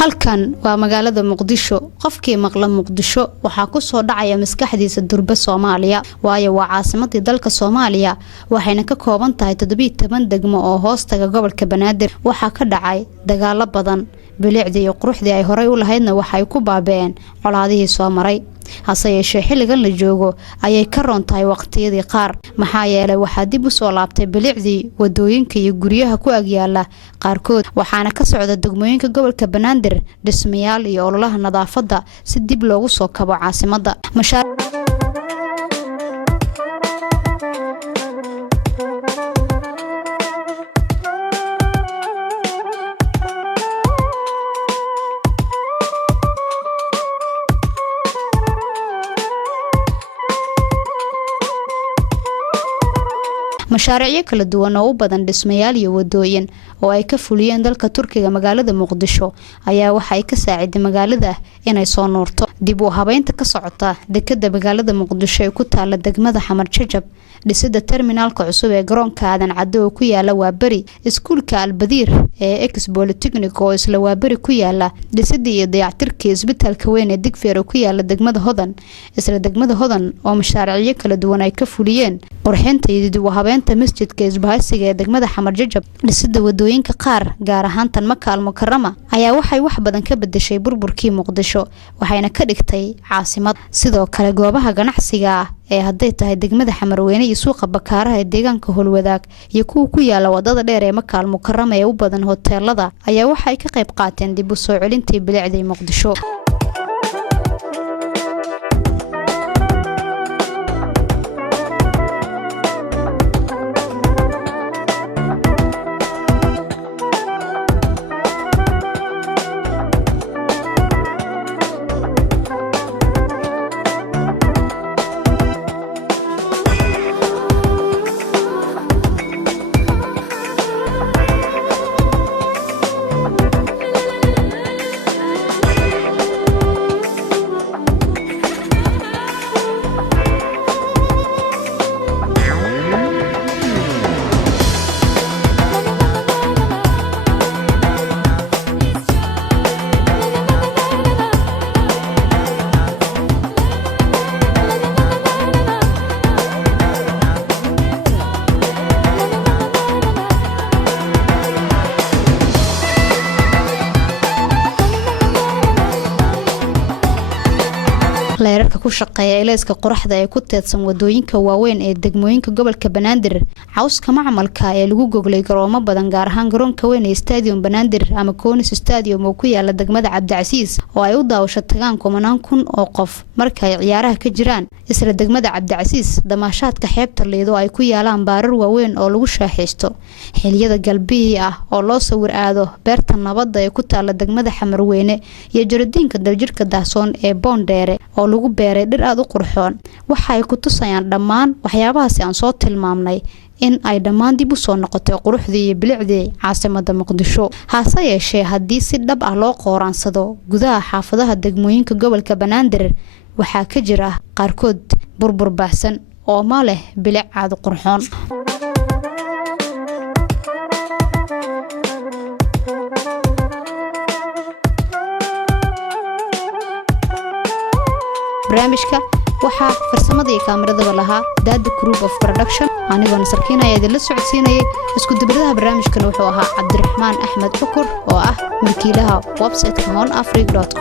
halkan waa magaalada Muqdisho qofkii maqla Muqdisho waxa ku soo dhacaya maskaxdiisa durba Soomaaliya waayo waa caasimadii dalka Soomaaliya waxayna ka kooban tahay 17 degmo oo hoostaga gobolka Banaadir waxa ka dhacay dagaalo badan bilicdii iyo quruxdii ay horay u lahaydna waxay ku baabeen colaadihii soo maray hase yeeshee xilligan la joogo ayay ka roontahay waqtiyadii qaar maxaa yeelay waxa dib u soo laabtay bilicdii wadooyinka iyo guryaha ku agyaala qaarkood waxaana ka socda degmooyinka gobolka Banaadir dhismayaal iyo ololaha nadaafadda si dib loogu soo kabo caasimadda mashaariic kala duwan oo u badan dhismayaal iyo wadooyin oo ay ka fuliyeen dalka Turkiga magaalada Muqdisho ayaa waxa ay ka saaciday magaalada inay soo noorto dib u habeynta ka socota dekedda magaalada Muqdisho ee ku taala degmada Xamar Jajab dhisida terminalka cusub ee garoonka Aadan Cadde oo ku yaala Waabari iskuulka Albadiir ee Ex-Polytechnic oo isla Waabari ku yaala dhisida iyo dayactirka isbitaalka weyn ee Digfeer oo ku yaala degmada Hodan isla degmada Hodan oo mashaariic kala duwan ay ka fuliyeen qorxinta iyo dib u habeynta masjidka isbaahaysiga ee degmada Xamar Jajab dhisida wadooyinka qaar gaar ahaan tan Maka al-Mukarrama ayaa waxay wax badan ka bedeshay burburkii Muqdisho waxayna ka dhigtay caasimad sidoo kale goobaha ganacsiga ee haday tahay degmada Xamarweyne iyo suuqa Bakaaraha ee deegaanka Holwadaag iyo kuwa ku yaala wadada dheer ee Maka al-Mukarrama ee u badan hoteelada ayaa waxay ka qayb qaateen dib u soo celintii bilicda Muqdisho leerarka ku shaqeeya ilayska qoraxda ee ku teedsan wadooyinka waaweyn ee degmooyinka gobolka Banaadir cawska macmalka ee lagu goglay garoomo badan gaar ahaan garoonka weyn ee Stadium Banaadir ama Konis Stadium oo ku yaala degmada Cabdicasiis oo ay u daawasho tagaan 10,000 oo qof marka ay ciyaaraha ka jiraan isla degmada Cabdicasiis damaashaadka xeebta Liido ay ku yaalaan baarar waaweyn oo lagu shaaxeysto xilliyada galbihi ah oo loo sawir aado beerta nabadda ee ku taala degmada Xamarweyne iyo jardiinka daljirka daahsoon ee Boondere oo lagu beeray dhir aad u qurxoon waxa ay ku tusayaan dhammaan waxyaabahaas aan soo tilmaamnay in ay dhammaan dib u soo noqotay quruxdii iyo bilicdii caasimadda Muqdisho hase yeeshee haddii si dhab ah loo qooraansado gudaha xaafadaha degmooyinka gobolka Banaadir waxa ka jira qaarkood burbur baahsan oo ma leh bilic aad u qurxoon barnaamijka waxa farsamada iyo kaamirada lahaa Dada Group of Production anigoo nasarkiinaya idin la socodsiinayay isku dibiradaha barnaamijkan wuxuu ahaa Cabdiraxmaan Axmed Bukur oo ah milkiilaha website-ka honafric.com